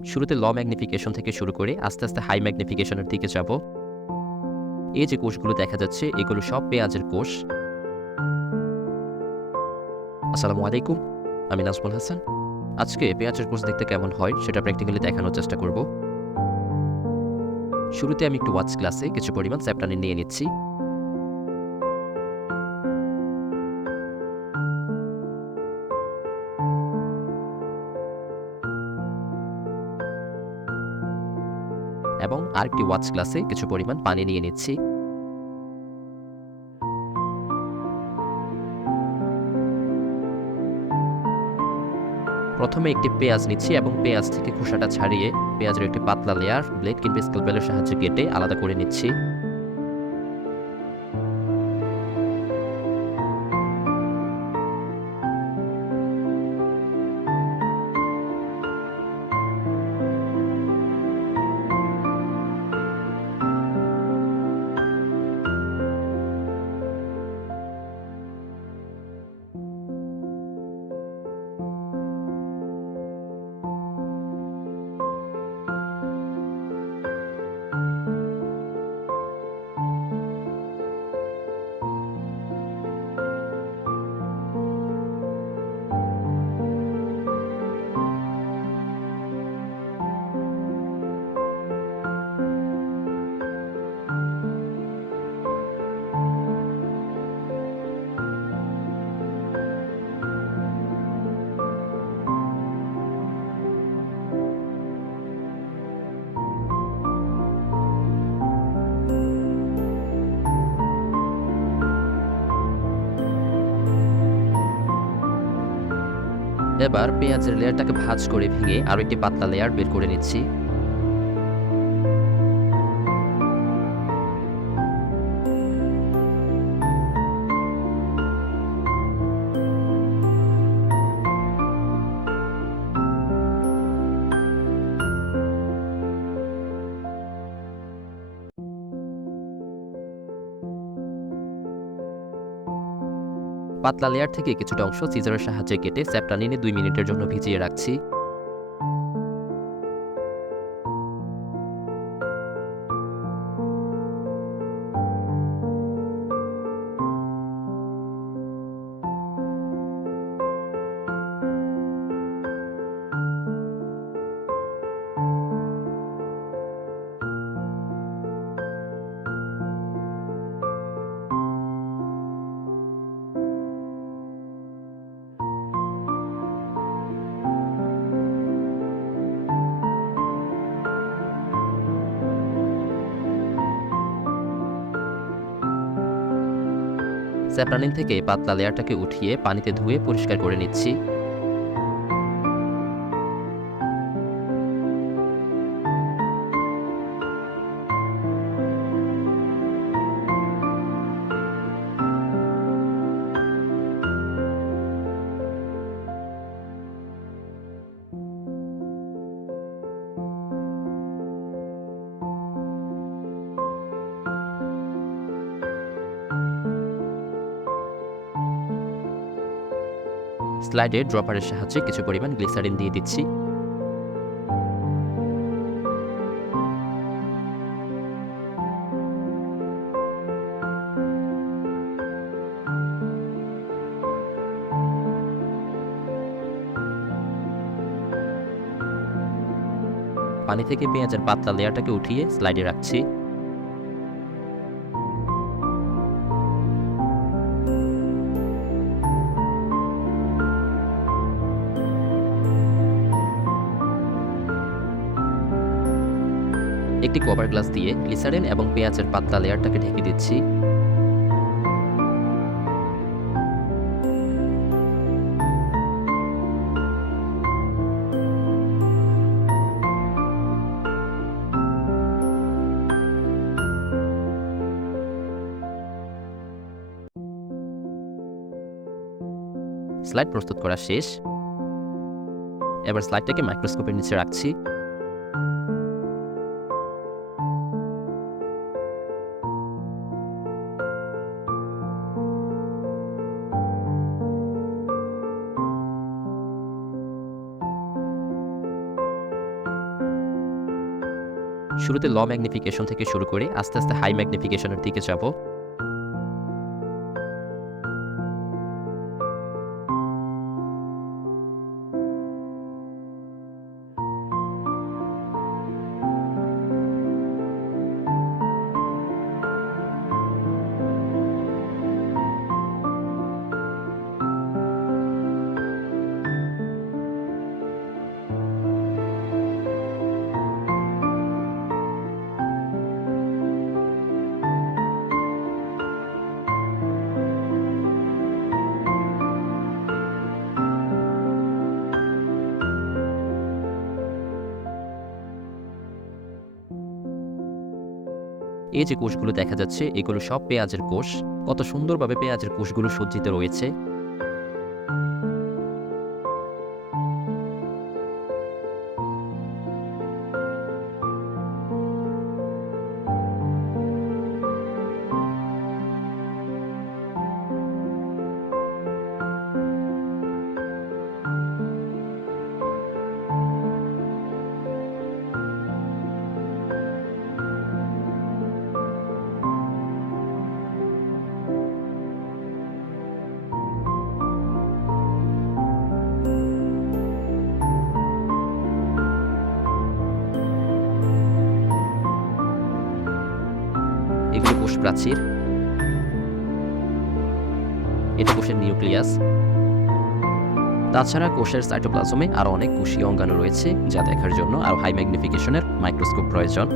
শুরুতে লো ম্যাগনিফিকেশন থেকে শুরু করে আস্তে আস্তে হাই ম্যাগনিফিকেশনের দিকে যাব। এই যে কোষগুলো দেখা যাচ্ছে এগুলো সব পেঁয়াজের কোষ। আসসালামু আলাইকুম, আমি নাজমুল হাসান। আজকে পেঁয়াজের কোষ দেখতে কেমন হয় সেটা প্র্যাকটিক্যালি দেখানোর চেষ্টা করব। শুরুতে আমি একটু ওয়াচ গ্লাসে কিছু পরিমাণ স্যাপটানিন নিয়ে নিচ্ছি। এবং আরেকটি ওয়াচ গ্লাসে কিছু পরিমাণ পানি নিয়ে নিচ্ছি। প্রথমে একটি পেঁয়াজ নিচ্ছি এবং পেঁয়াজ থেকে খোসাটা ছাড়িয়ে পেঁয়াজের একটি পাতলা লেয়ার ব্লেড কিংবা স্কেলপেলের সাহায্যে কেটে আলাদা করে নিচ্ছি। এবার পেঁয়াজের লেয়ারটাকে ভাঁজ করে ভেঙে আরও একটি পাতলা লেয়ার বের করে নিচ্ছি। পাতলা লেয়ার থেকে কিছুটা অংশ সিজারের সাহায্যে কেটে স্যাপটানিনে 2 মিনিটের জন্য ভিজিয়ে রাখছি। স্যাপটানিন থেকে পাতলা লেয়ারটাকে উঠিয়ে পানিতে ধুয়ে পরিষ্কার করে নিচ্ছি। স্লাইডে ড্রপারের সাহায্যে কিছু পরিমাণ গ্লিসারিন দিয়ে দিচ্ছি। পানি থেকে পেঁয়াজের পাতলা লেয়ারটাকে উঠিয়ে স্লাইডে রাখছি। একটি কভার গ্লাস দিয়ে গ্লিসারিন এবং পেঁয়াজের পাতলা লেয়ারটাকে ঢেকে দিচ্ছি। স্লাইড প্রস্তুত করা শেষ। এবার স্লাইডটাকে মাইক্রোস্কোপের নিচে রাখছি। শুরুতে লো ম্যাগনিফিকেশন থেকে শুরু করে আস্তে আস্তে হাই ম্যাগনিফিকেশনের দিকে যাব। এই যে কোষগুলো দেখা যাচ্ছে এগুলো সব পেঁয়াজের কোষ। কত সুন্দরভাবে পেঁয়াজের কোষগুলো সজ্জিত রয়েছে। এগুলো কোষ প্রাচীর, এটা কোষের নিউক্লিয়াস। তাছাড়া কোষের সাইটোপ্লাজমে আরও অনেক কোষীয় অঙ্গাণু রয়েছে, যা দেখার জন্য আরও হাই ম্যাগনিফিকেশনের মাইক্রোস্কোপ প্রয়োজন।